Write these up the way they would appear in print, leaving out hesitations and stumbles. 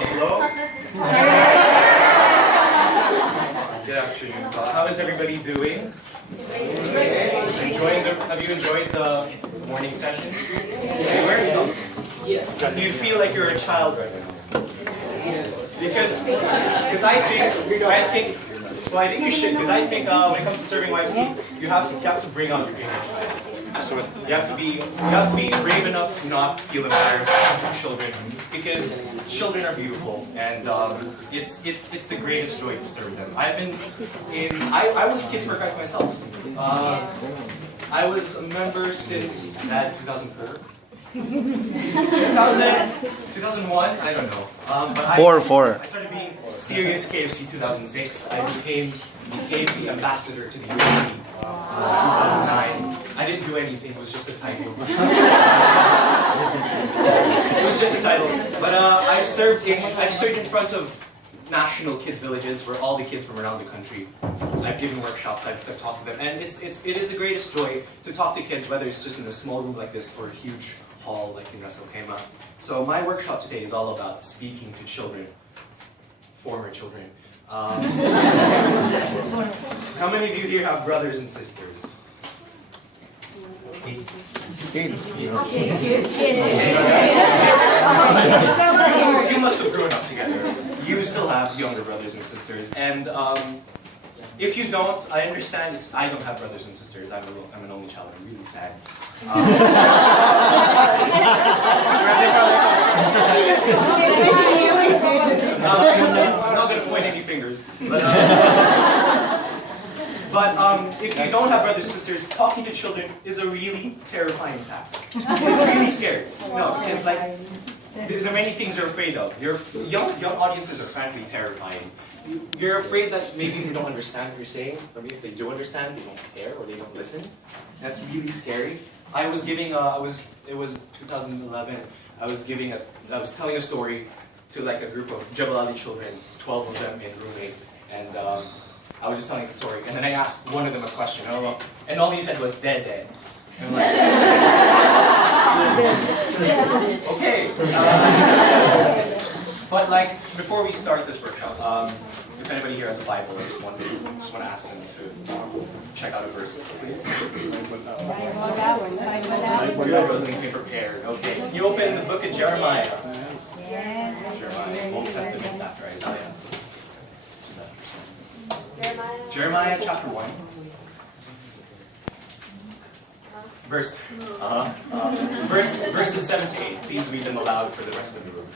hello. Good afternoon. How is everybody doing? Have you enjoyed the morning session? You learned something? Yes. Do you feel like you're a child right now? Yes. Because I think you should. Because I think when it comes to serving YFC, you have to bring out your inner child. You have to be brave enough to not feel embarrassed to children, because children are beautiful, and it's the greatest joy to serve them. I was Kids for Christ myself. I was a member since 2004. 2001, I don't know. But Four. I started being serious KFC 2006. I became the KFC ambassador to the UAE 2009. I didn't do anything, it was just a title. It was just a title. But I've served in front of national kids villages where all the kids from around the country. I've given workshops, I've talked to them, and it is the greatest joy to talk to kids, whether it's just in a small room like this or a huge hall like in Ras Al Khaimah. So my workshop today is all about speaking to children, former children. How many of you here have brothers and sisters? You must have grown up together. You still have younger brothers and sisters, and if you don't, I understand. I don't have brothers and sisters. I'm an only child. I'm really sad. I'm not going to point any fingers. But if you don't have brothers and sisters, talking to children is a really terrifying task. It's really scary. No, because like there are many things you're afraid of. Young audiences are frankly terrifying. You're afraid that maybe they don't understand what you're saying, or maybe if they do understand, they don't care or they don't listen. That's really scary. I was giving it was 2011. I was telling a story to like a group of Jebel Ali children, 12 of them in Brunei, and I was just telling the story, and then I asked one of them a question, and all he said was dead. And I'm like, okay. But like, before we start this workshop, if anybody here has a Bible, I just want to ask them to check out a verse, please. You wasn't even prepared. Okay. Can you open the book of Jeremiah? Yes. Jeremiah, Old Testament after Isaiah. Jeremiah chapter 1. Verses 7 to 8. Please read them aloud for the rest of the room.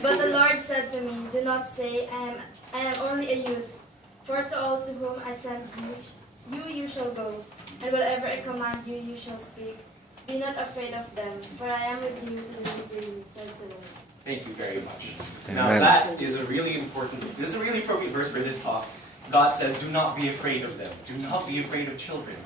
But the Lord said to me, do not say, I am only a youth. For to all to whom I send you shall go, and whatever I command you, you shall speak. Be not afraid of them, for I am with you to deliver you, says the Lord. Thank you very much. Amen. Now that is a really appropriate verse for this talk. God says, do not be afraid of them. Do not be afraid of children,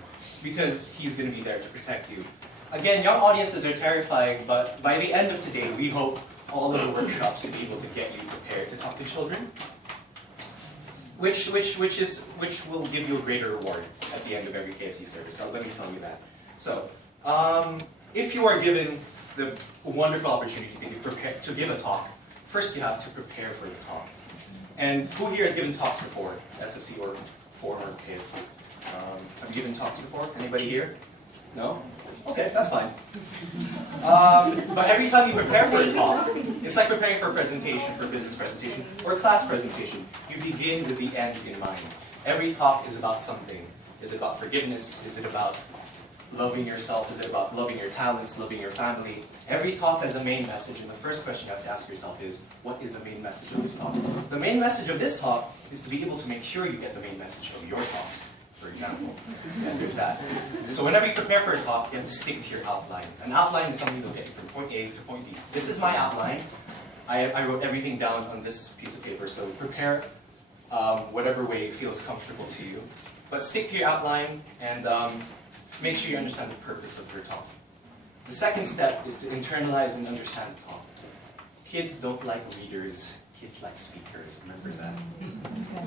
because He's going to be there to protect you. Again, young audiences are terrifying, but by the end of today, we hope all of the workshops to be able to get you prepared to talk to children, which will give you a greater reward at the end of every KFC service. So let me tell you that. So, if you are given the wonderful opportunity to give a talk, first you have to prepare for the talk. And who here has given talks before, SFC or former KFC? Have you given talks before? Anybody here? No? Okay, that's fine. But every time you prepare for a talk, it's like preparing for a presentation, for a business presentation, or a class presentation. You begin with the end in mind. Every talk is about something. Is it about forgiveness? Is it about loving yourself? Is it about loving your talents, loving your family? Every talk has a main message, and the first question you have to ask yourself is, what is the main message of this talk? The main message of this talk is to be able to make sure you get the main message of your talks, for example. And there's that. So whenever you prepare for a talk, you have to stick to your outline. An outline is something you'll get from point A to point B. This is my outline. I wrote everything down on this piece of paper, so prepare whatever way feels comfortable to you. But stick to your outline and make sure you understand the purpose of your talk. The second step is to internalize and understand the talk. Kids don't like readers, kids like speakers, remember that.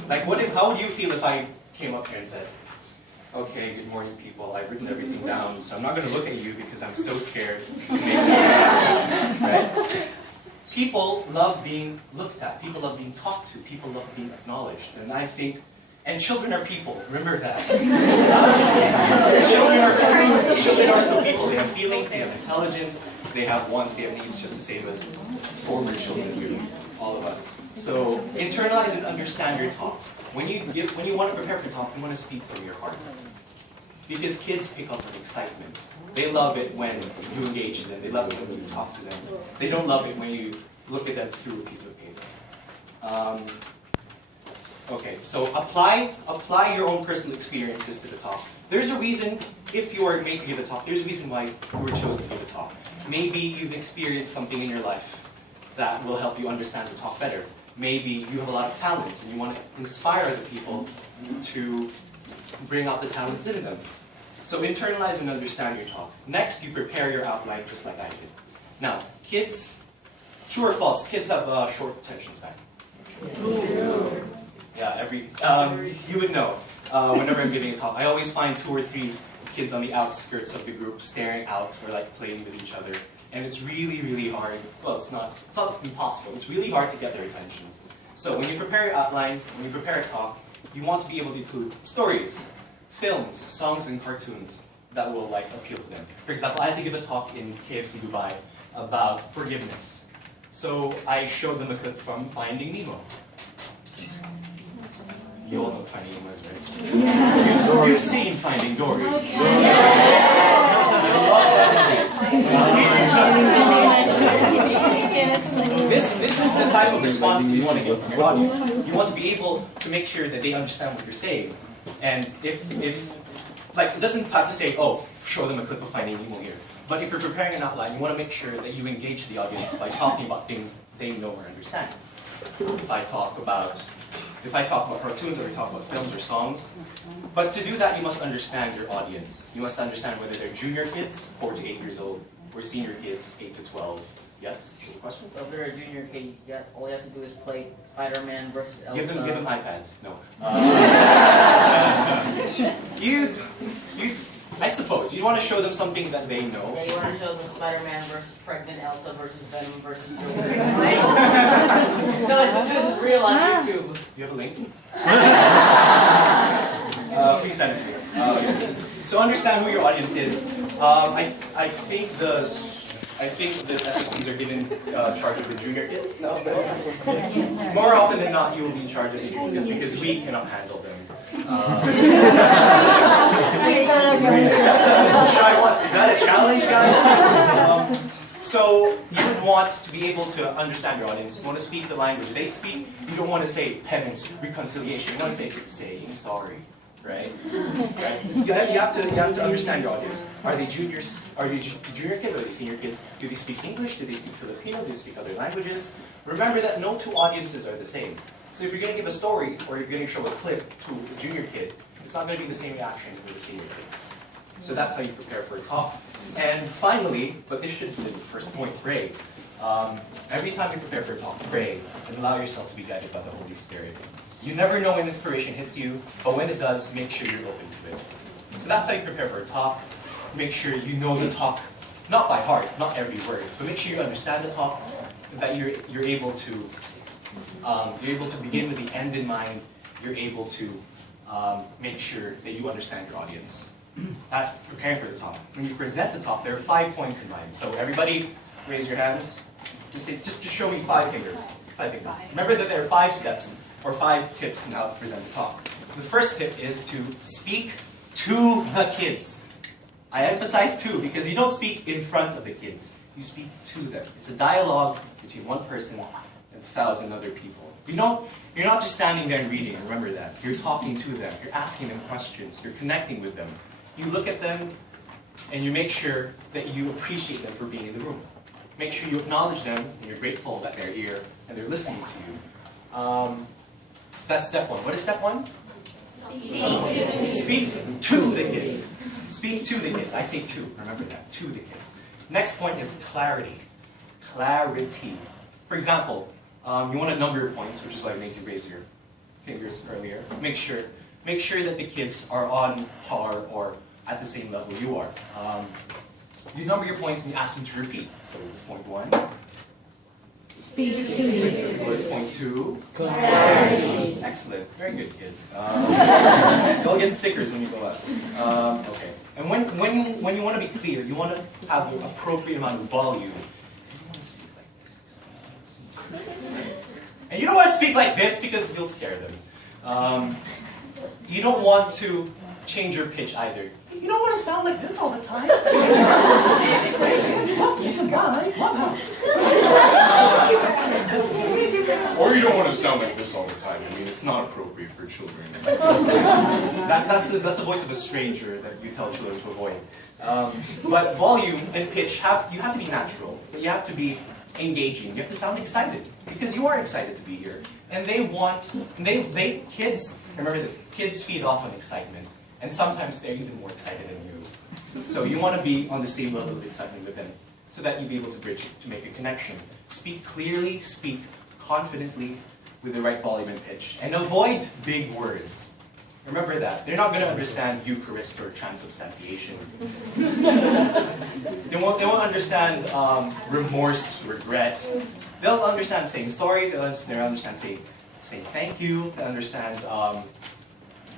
Like how would you feel if I came up here and said, okay, good morning people, I've written everything down, so I'm not going to look at you because I'm so scared. Right? People love being looked at, people love being talked to, people love being acknowledged, and I think, and children are people, remember that. Children are still people, they have feelings, they have intelligence, they have wants, they have needs, just the same as former children do, all of us. So internalize and understand your talk. When you want to prepare for talk, you want to speak from your heart. Because kids pick up on excitement. They love it when you engage them. They love it when you talk to them. They don't love it when you look at them through a piece of paper. Okay, so apply your own personal experiences to the talk. There's a reason, if you are made to give a talk, there's a reason why you were chosen to give a talk. Maybe you've experienced something in your life that will help you understand the talk better. Maybe you have a lot of talents and you want to inspire other people to bring out the talents in them. So internalize and understand your talk. Next, you prepare your outline just like I did. Now, kids, true or false, kids have a short attention span. Yeah, you would know. Whenever I'm giving a talk, I always find 2 or 3 kids on the outskirts of the group staring out or like playing with each other. And it's really, really hard. Well, it's not impossible. It's really hard to get their attentions. So when you prepare your outline, when you prepare a talk, you want to be able to include stories, films, songs, and cartoons that will like appeal to them. For example, I had to give a talk in KFC Dubai about forgiveness. So I showed them a clip from Finding Nemo. You all know what Finding Nemo is, right? Yeah. You've seen Finding Dory. This is the type of response that you want to get from your audience. You want to be able to make sure that they understand what you're saying. And if like, it doesn't have to say, oh, show them a clip of Finding Nemo here. But if you're preparing an outline, you want to make sure that you engage the audience by talking about things they know or understand. If I talk about cartoons, or we talk about films or songs. But to do that, you must understand your audience. You must understand whether they're junior kids, 4 to 8 years old, or senior kids, 8 to 12. Yes? Any questions? So if they're a junior kid, all you have to do is play Spider-Man versus Elsa. Give them iPads. No. I suppose you want to show them something that they know. Yeah, you want to show them Spider-Man versus pregnant Elsa versus Venom versus Joker. No, this is real on YouTube. You have a link? Please send it to me. So understand who your audience is. I think the SXCs are given charge of the junior kids. No? More often than not, you will be in charge of the junior kids because we cannot handle them. Try once. Is that a challenge, guys? So you would want to be able to understand your audience. You want to speak the language they speak. You don't want to say penance, reconciliation. You want to say saying sorry, right? You have to understand your audience. Are they juniors? Are they junior kids? Or are they senior kids? Do they speak English? Do they speak Filipino? Do they speak other languages? Remember that no 2 audiences are the same. So if you're going to give a story, or you're going to show a clip to a junior kid, it's not going to be the same reaction for the senior kid. So that's how you prepare for a talk. And finally, but this should be the first point, pray. Every time you prepare for a talk, pray and allow yourself to be guided by the Holy Spirit. You never know when inspiration hits you, but when it does, make sure you're open to it. So that's how you prepare for a talk. Make sure you know the talk, not by heart, not every word, but make sure you understand the talk, that you're able to begin with the end in mind. You're able to make sure that you understand your audience. That's preparing for the talk. When you present the talk, there are 5 points in mind. So everybody, raise your hands. Just show me 5 fingers. 5 fingers. Remember that there are 5 steps or 5 tips in how to present the talk. The first tip is to speak to the kids. I emphasize to because you don't speak in front of the kids. You speak to them. It's a dialogue between one person and 1,000 other people. You're not just standing there and reading, remember that. You're talking to them, you're asking them questions, you're connecting with them. You look at them and you make sure that you appreciate them for being in the room. Make sure you acknowledge them and you're grateful that they're here and they're listening to you. So that's step 1. What is step 1? Speak to the kids. Speak to the kids. I say to, remember that, to the kids. Next point is clarity. Clarity. For example, you want to number your points, which is why I made you raise your fingers earlier. Make sure that the kids are on par or at the same level you are. You number your points and you ask them to repeat. So this is point 1. Speak to me. What is point 2? Clarity. Excellent. Very good, kids. You'll get stickers when you go out. Okay. And when you want to be clear, you want to have the appropriate amount of volume. And you don't want to speak like this because you'll scare them. You don't want to change your pitch either. You don't want to sound like this all the time. Welcome to my clubhouse. Or you don't want to sound like this all the time. I mean, it's not appropriate for children. That's the voice of a stranger that you tell children to avoid. But volume and pitch you have to be natural, but you have to be engaging. You have to sound excited because you are excited to be here, and kids. Remember this: kids feed off on excitement, and sometimes they're even more excited than you. So you want to be on the same level of excitement with them, so that you'll be able to bridge to make a connection. Speak clearly, speak confidently with the right volume and pitch, and avoid big words. Remember that. They're not going to understand Eucharist or transubstantiation. They won't understand remorse, regret. They'll understand saying sorry, they'll understand saying thank you, they'll understand,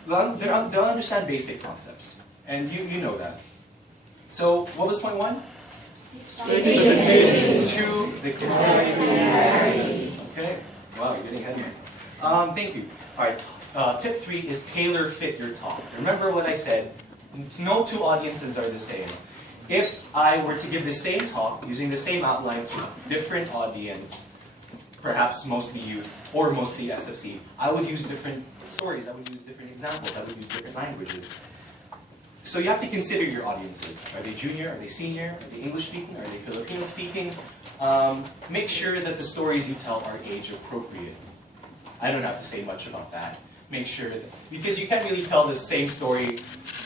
they'll understand basic concepts. And you know that. So, what was point 1? Speak to the clarity. Okay. Wow, you're getting ahead of myself. Thank you. All right. Tip 3 is tailor fit your talk. Remember what I said, no two audiences are the same. If I were to give the same talk, using the same outline to different audience, perhaps mostly youth or mostly SFC, I would use different stories, I would use different examples, I would use different languages. So you have to consider your audiences. Are they junior? Are they senior? Are they English speaking? Are they Filipino speaking? Make sure that the stories you tell are age appropriate. I don't have to say much about that. Make sure that, because you can't really tell the same story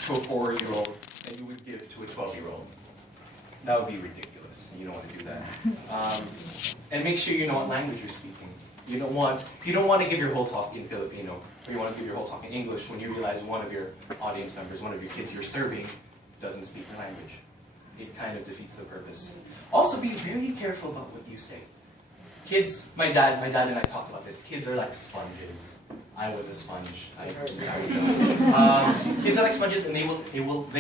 to a 4-year-old that you would give to a 12-year-old. That would be ridiculous. You don't want to do that. And make sure you know what language you're speaking. You don't want to give your whole talk in Filipino, or you want to give your whole talk in English when you realize one of your audience members, one of your kids you're serving, doesn't speak your language. It kind of defeats the purpose. Also, be very careful about what you say. Kids, my dad and I talked about this. Kids are like sponges. I was a sponge. Kids are like sponges, and they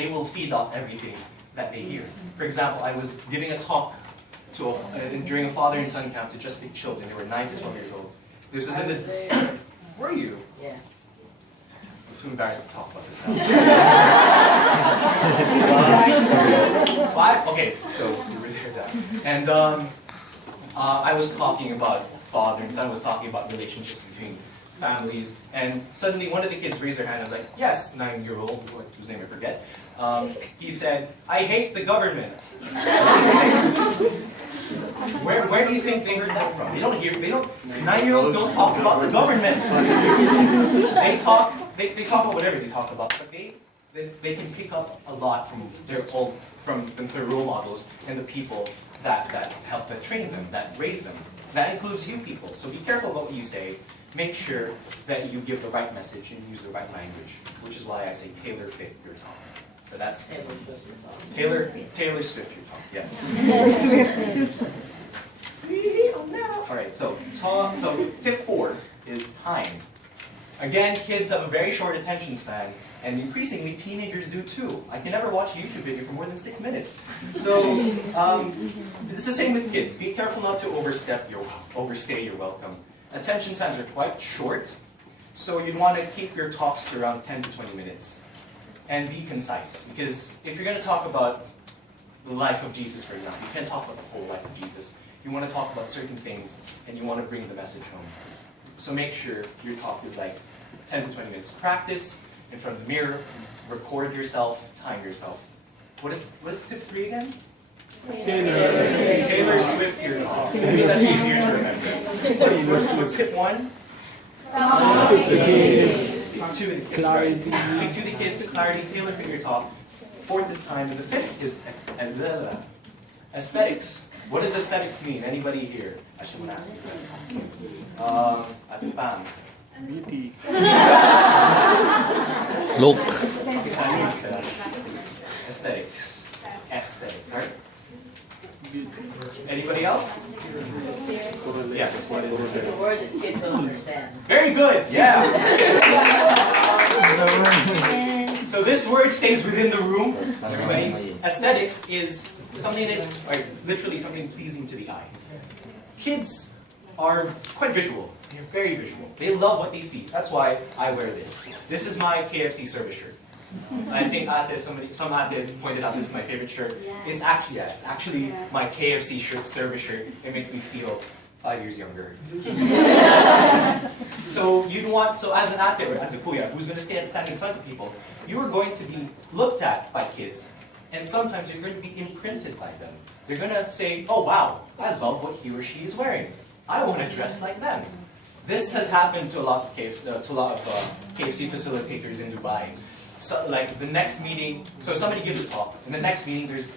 will feed off everything that they hear. For example, I was giving a talk during a father and son camp to just the children. They were 9 to 12 years old. This was in the. Were you? Yeah. I'm too embarrassed to talk about this now. Okay, so there's that. And I was talking about father and son. I was talking about relationships between families, and suddenly one of the kids raised their hand. I was like, "Yes, 9-year-old, whose name I forget." He said, "I hate the government." Where do you think they heard that from? 9-year-olds don't talk about the government. They talk about whatever they talk about, but they can pick up a lot from their role models and the people that train them, that raise them. That includes you people. So be careful about what you say. Make sure that you give the right message and use the right language, which is why I say tailor fit your talk. So that's Taylor Swift your talk. Yes. Taylor Swift. All right. So tip 4 is time. Again, kids have a very short attention span, and increasingly teenagers do too. I can never watch a YouTube video for more than 6 minutes. So it's the same with kids. Be careful not to overstay your welcome. Attention spans are quite short, so you'd want to keep your talks to around 10 to 20 minutes. And be concise, because if you're going to talk about the life of Jesus, for example, you can't talk about the whole life of Jesus. You want to talk about certain things, and you want to bring the message home. So make sure your talk is like 10 to 20 minutes. Practice in front of the mirror, record yourself, time yourself. What is tip 3 again? Taylor Swift your talk. Maybe that's easier to remember. What's tip 1? Stop the kids. Speak to the kids. Clarity. Speak to the kids, clarity, tailor fit your talk. 4th is time, and the 5th is Aesthetics. What does aesthetics mean? Anybody here? Actually, I'm going to ask you that. Ate Pam. Beauty. Look. Aesthetics. Aesthetics, right? Anybody else? Yes, what is It's a it? word that kids don't understand. Very good, yeah. So this word stays within the room, everybody. Aesthetics is something that is like, literally something pleasing to the eye. Kids are quite visual. They're very visual. They love what they see. That's why I wear this. This is my KFC service shirt. I think some ate pointed out this is my favorite shirt. It's actually my KFC shirt, service shirt. It makes me feel 5 years younger. So as an ate or as a kuya who's going to stand in front of people, you are going to be looked at by kids, and sometimes you're going to be imprinted by them. They're going to say, "Oh wow, I love what he or she is wearing. I want to dress like them." This has happened to a lot of KFC facilitators in Dubai. So, like the next meeting, so somebody gives a talk, and the next meeting there's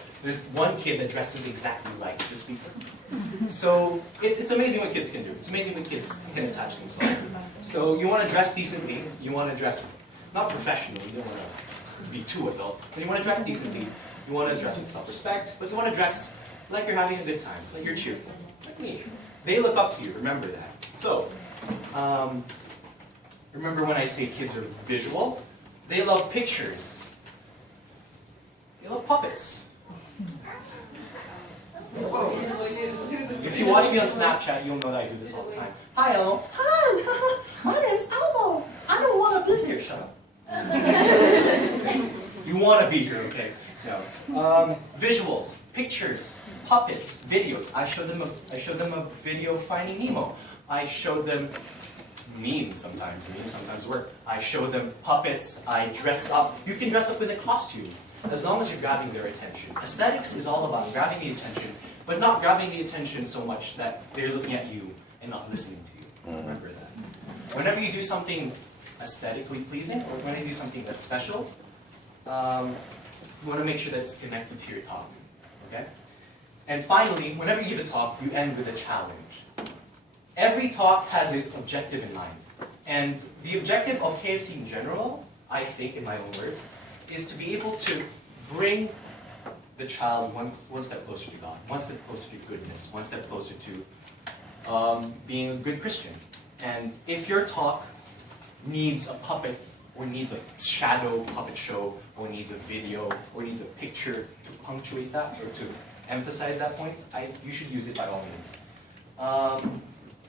one kid that dresses exactly like the speaker. So it's amazing what kids can do. It's amazing what kids can attach themselves to. So you want to dress decently. You want to dress not professionally. You don't want to be too adult, but you want to dress decently. You want to dress with self-respect, but you want to dress like you're having a good time, like you're cheerful, like me. They look up to you. Remember that. So remember when I say kids are visual. They love pictures. They love puppets. Whoa. If you watch me on Snapchat, you'll know that I do this all the time. Hi, Elmo. Hi, my name's Elmo. I don't want to be here. Shut up. You want to be here, okay? No. Visuals, pictures, puppets, videos. I showed them a video of Finding Nemo. I showed them memes sometimes work. I show them puppets, I dress up. You can dress up in a costume, as long as you're grabbing their attention. Aesthetics is all about grabbing the attention, but not grabbing the attention so much that they're looking at you and not listening to you. Remember that. Whenever you do something aesthetically pleasing, or when you do something that's special, you want to make sure that it's connected to your talk. Okay? And finally, whenever you give a talk, you end with a challenge. Every talk has an objective in mind. And the objective of KFC in general, I think, in my own words, is to be able to bring the child one step closer to God, one step closer to goodness, one step closer to being a good Christian. And if your talk needs a puppet, or needs a shadow puppet show, or needs a video, or needs a picture to punctuate that, or to emphasize that point, you should use it by all means.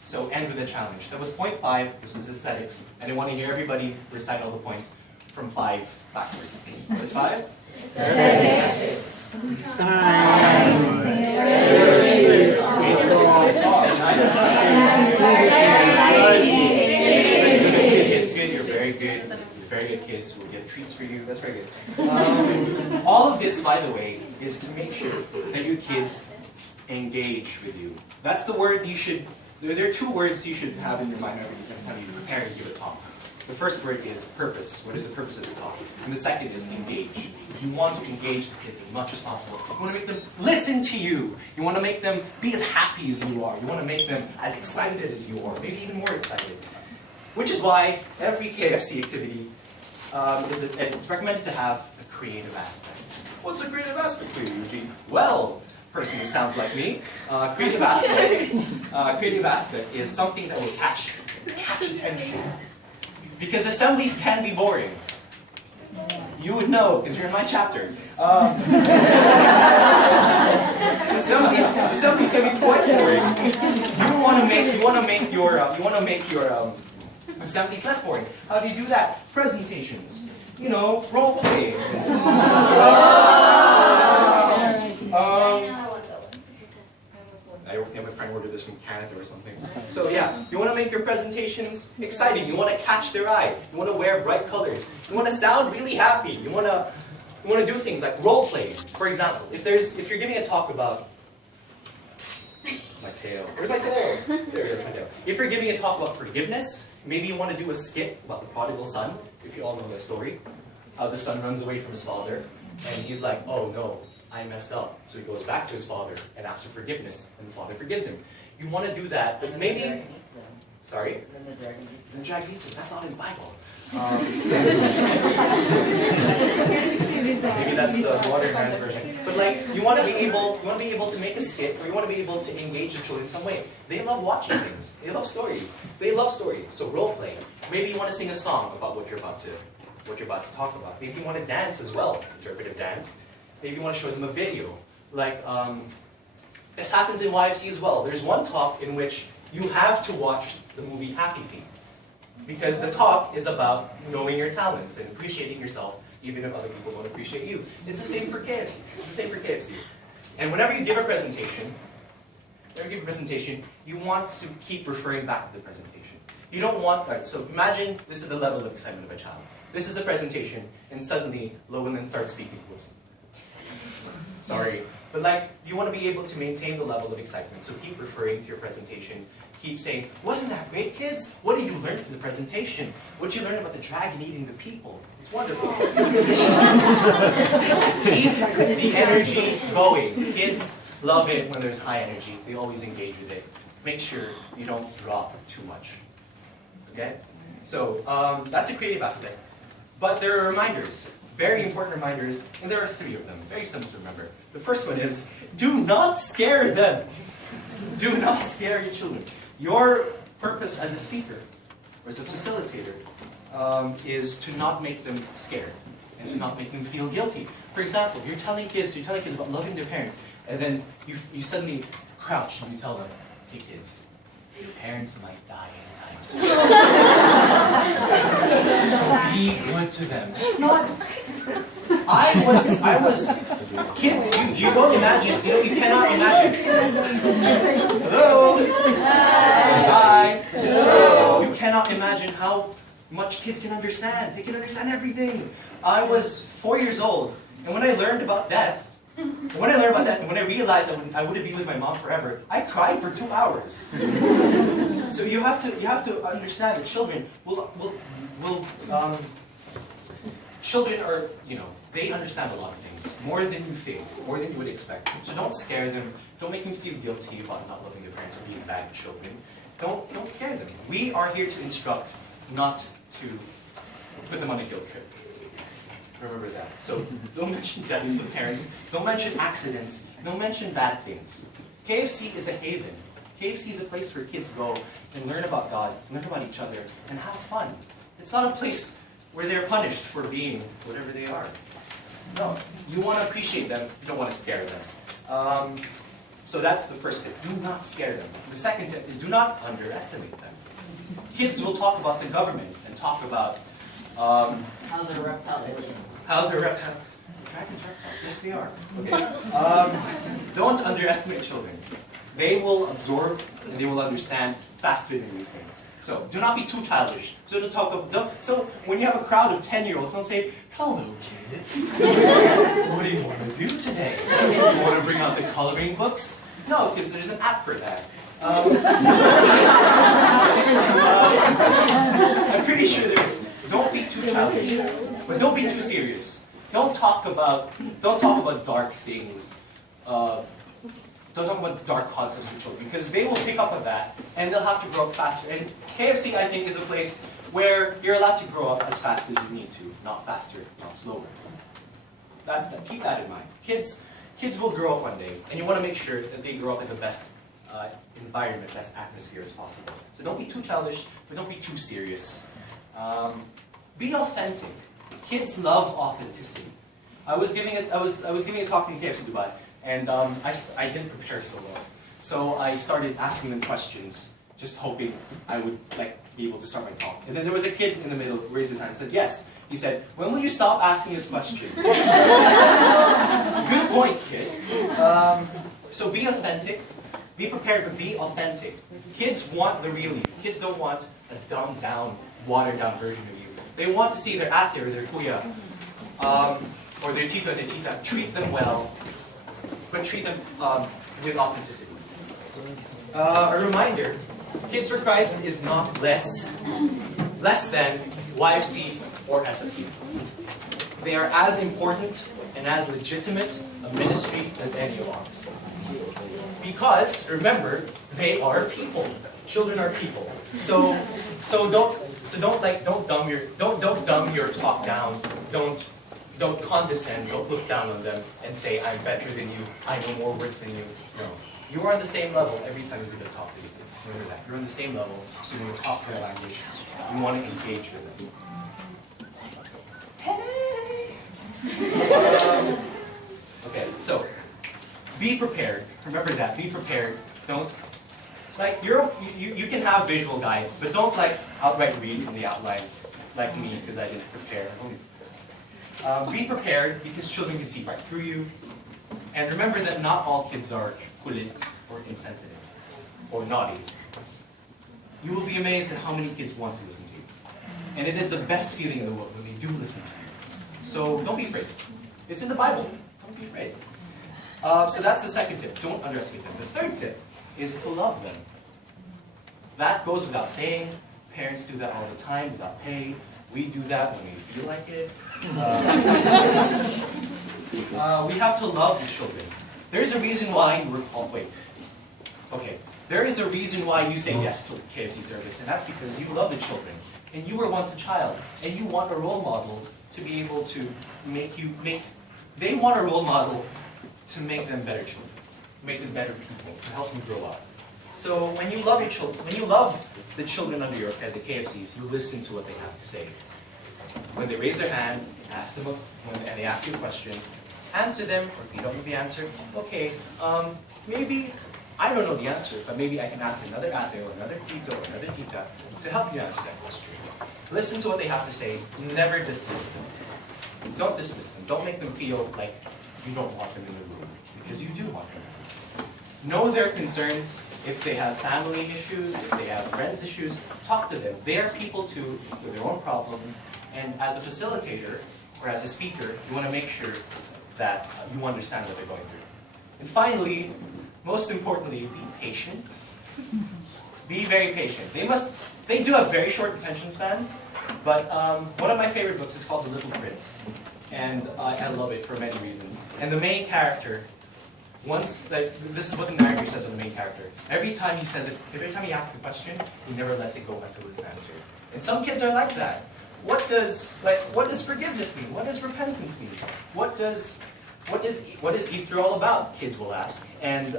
So end with a challenge. That was point 5, this is aesthetics, and I want to hear everybody recite all the points from 5 backwards. What is 5? Aesthetics. It's good, you're very good. You're very good kids. We'll get treats for you. That's very good. All of this, by the way, is to make sure that your kids engage with you. That's the word you should. There are 2 words you should have in your mind every time you prepare to give a talk. The first word is purpose. What is the purpose of the talk? And the second is engage. You want to engage the kids as much as possible. You want to make them listen to you. You want to make them be as happy as you are. You want to make them as excited as you are, maybe even more excited. Which is why every KFC activity it's recommended to have a creative aspect. What's a creative aspect for you, Yuji? Well, person who sounds like me, creative aspect is something that will catch attention. Because assemblies can be boring. You would know, because you're in my chapter. Assemblies can be quite boring. You want to make your assemblies less boring. How do you do that? Presentations. You know, role playing. I have a friend ordered this from Canada or something. So yeah, you want to make your presentations exciting. You want to catch their eye. You want to wear bright colors. You want to sound really happy. You want to do things like role playing. For example, if you're giving a talk about my tail. Where's my tail? There it is, my tail. If you're giving a talk about forgiveness, maybe you want to do a skit about the prodigal son. If you all know the story, how the son runs away from his father, and he's like, "Oh no, I messed up. So he goes back to his father and asks for forgiveness, and the father forgives him. You want to do that, but maybe... Sorry? Then the dragon eats The dragon eats him. That's not in the Bible. Maybe that's the water man's version. But like, you want to be able to make a skit, or you want to be able to engage the children in some way. They love watching things. They love stories. They love stories. So role playing. Maybe you want to sing a song about what you're about to talk about. Maybe you want to dance as well, interpretive dance. Maybe you want to show them a video. Like, this happens in YFC as well. There's one talk in which you have to watch the movie Happy Feet. Because the talk is about knowing your talents and appreciating yourself, even if other people don't appreciate you. It's the same for KFC. It's the same for KFC. And whenever you give a presentation, you want to keep referring back to the presentation. You don't want, right, so imagine this is the level of excitement of a child. This is a presentation, and suddenly Llewellyn starts speaking to us. Sorry. But like, you want to be able to maintain the level of excitement, so keep referring to your presentation. Keep saying, wasn't that great, kids? What did you learn from the presentation? What did you learn about the dragon eating the people? It's wonderful. Keep the energy going. Kids love it when there's high energy. They always engage with it. Make sure you don't drop too much. Okay? So, that's a creative aspect. But there are reminders, very important reminders, and there are 3 of them, very simple to remember. The first one is, do not scare them. Do not scare your children. Your purpose as a speaker, or as a facilitator, is to not make them scared, and to not make them feel guilty. For example, you're telling kids about loving their parents, and then you suddenly crouch and you tell them, hey kids, your parents might die anytime soon. So be good to them. It's not... I was... Kids, you don't imagine, you cannot imagine. Hello? Hi. Hello. You cannot imagine how much kids can understand. They can understand everything. I was 4 years old, and when I learned about death, and when I realized that I wouldn't be with my mom forever, I cried for 2 hours. So you have to understand that children children are, they understand a lot of things, more than you think, more than you would expect. So don't scare them. Don't make them feel guilty about not loving their parents or being bad children. Don't scare them. We are here to instruct, not to put them on a guilt trip. Remember that. So don't mention deaths of parents. Don't mention accidents. Don't mention bad things. KFC is a haven. KFC is a place where kids go and learn about God, learn about each other, and have fun. It's not a place where they're punished for being whatever they are. No, you want to appreciate them, you don't want to scare them. So that's the first tip. Do not scare them. The second tip is do not underestimate them. Kids will talk about the government and talk about how the reptile aliens. how the reptile... Dragons reptiles, yes they are. Okay. Don't underestimate children. They will absorb and they will understand faster than you think. So do not be too childish. So so when you have a crowd of 10-year-olds, don't say, hello kids. What do you want to do today? You want to bring out the coloring books? No, because there's an app for that. I'm pretty sure there is. Don't be too childish, but don't be too serious. Don't talk about dark things. Don't talk about dark concepts with children, because they will pick up on that, and they'll have to grow up faster. And KFC, I think, is a place where you're allowed to grow up as fast as you need to, not faster, not slower. Keep that in mind. Kids will grow up one day, and you want to make sure that they grow up in the best environment, best atmosphere as possible. So don't be too childish, but don't be too serious. Be authentic. Kids love authenticity. I was giving a talk in KFC Dubai. And I didn't prepare so well. So I started asking them questions, just hoping I would be able to start my talk. And then there was a kid in the middle who raised his hand and said, yes. He said, when will you stop asking us questions? Good point, kid. So be authentic. Be prepared, but be authentic. Kids want the real you. Kids don't want a dumbed down, watered down version of you. They want to see their ate or their kuya, or their tito or their tita. Treat them well. But treat them with authenticity. A reminder, Kids for Christ is not less than YFC or SFC. They are as important and as legitimate a ministry as any of ours. Because, remember, they are people. Children are people. So don't dumb your talk down. Don't condescend. Don't look down on them and say, I'm better than you. I know more words than you. No. You are on the same level every time you're going to talk to your kids. Remember that. You're on the same level, so when you talk their language, you want to engage with them. Hey! Okay, so be prepared. Remember that. Be prepared. Don't you can have visual guides, but don't outright read from the outline like me because I didn't prepare. Be prepared because children can see right through you. And remember that not all kids are kulit or insensitive or naughty. You will be amazed at how many kids want to listen to you. And it is the best feeling in the world when they do listen to you. So don't be afraid. It's in the Bible. Don't be afraid. So that's the second tip. Don't underestimate them. The third tip is to love them. That goes without saying. Parents do that all the time without pay. We do that when we feel like it. We have to love the children. There's a reason why you were called. Wait. Okay. There is a reason why you say yes to KFC service, and that's because you love the children. And you were once a child, and you want a role model to be able to they want a role model to make them better children, make them better people, to help them grow up. So when you love your children, when you love the children under your care, the KFCs, you listen to what they have to say. When they raise their hand, ask them, and they ask you a question, answer them, or if you don't know the answer, okay, maybe I don't know the answer, but maybe I can ask another ate or another tito or another tita to help you answer that question. Listen to what they have to say, never dismiss them. Don't dismiss them. Don't make them feel like you don't want them in the room, because you do want them. Know their concerns. If they have family issues, if they have friends issues, talk to them. They are people too, with their own problems. And as a facilitator, or as a speaker, you want to make sure that you understand what they're going through. And finally, most importantly, be patient. Be very patient. They do have very short attention spans, but one of my favorite books is called The Little Prince. And I love it for many reasons. And the main character, this is what the narrator says of the main character. Every time he asks a question, he never lets it go until it's answered. And some kids are like that. What does forgiveness mean? What does repentance mean? What is Easter all about? Kids will ask. And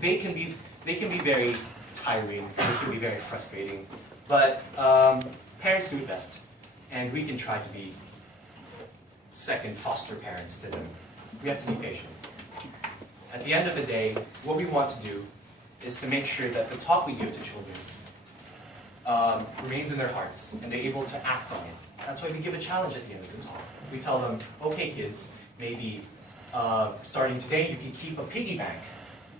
they can be very tiring. They can be very frustrating. But parents do it best. And we can try to be second foster parents to them. We have to be patient. At the end of the day, what we want to do is to make sure that the talk we give to children remains in their hearts and they're able to act on it. That's why we give a challenge at the end of the talk. We tell them, okay kids, maybe starting today you can keep a piggy bank.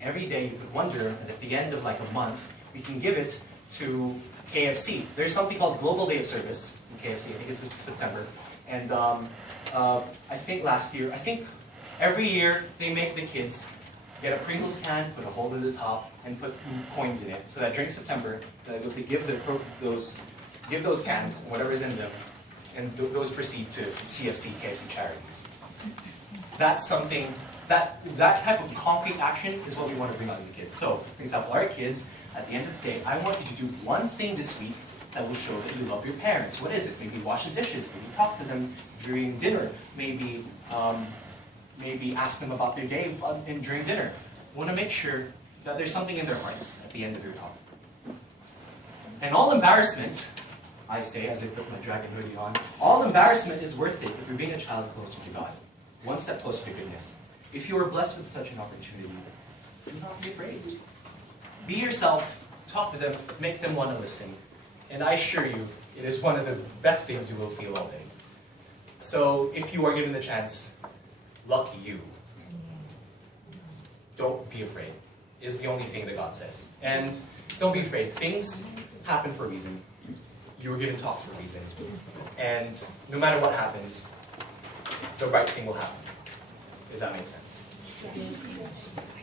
Every day you put $1, and at the end of like a month, we can give it to KFC. There's something called Global Day of Service in KFC. I think it's in September. And I think every year they make the kids get a Pringles can, put a hole in the top, and put coins in it, so that during September, they'll be able to give those cans, whatever is in them, and those proceed to CFC, KFC charities. That's something, that type of concrete action is what we want to bring out to the kids. So, for example, our kids, at the end of the day, I want you to do one thing this week that will show that you love your parents. What is it? Maybe wash the dishes, maybe talk to them during dinner, maybe ask them about their day during dinner. We want to make sure that there's something in their hearts at the end of your talk. And all embarrassment, I say as I put my dragon hoodie on, all embarrassment is worth it if you're being a child closer to God. One step closer to goodness. If you are blessed with such an opportunity, do not be afraid. Be yourself, talk to them, make them want to listen. And I assure you, it is one of the best things you will feel all day. So if you are given the chance, lucky you. Don't be afraid, is the only thing that God says. And don't be afraid. Things happen for a reason. You were given talks for a reason. And no matter what happens, the right thing will happen. If that makes sense. Yes.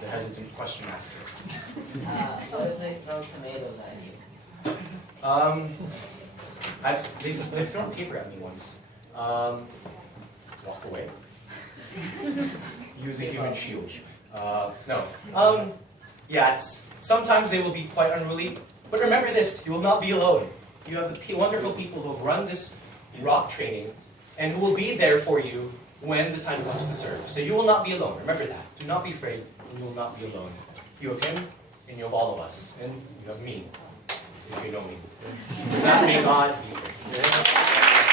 The hesitant question asker. What if they throw tomatoes at you? They've thrown paper at me once. Walk away. Use a human shield. No. Yeah, sometimes they will be quite unruly, but remember this, you will not be alone. You have the wonderful people who have run this rock training and who will be there for you when the time comes to serve. So you will not be alone. Remember that. Do not be afraid, and you will not be alone. You have him, and you have all of us. And you have me, if you know me. With that, may God be with you.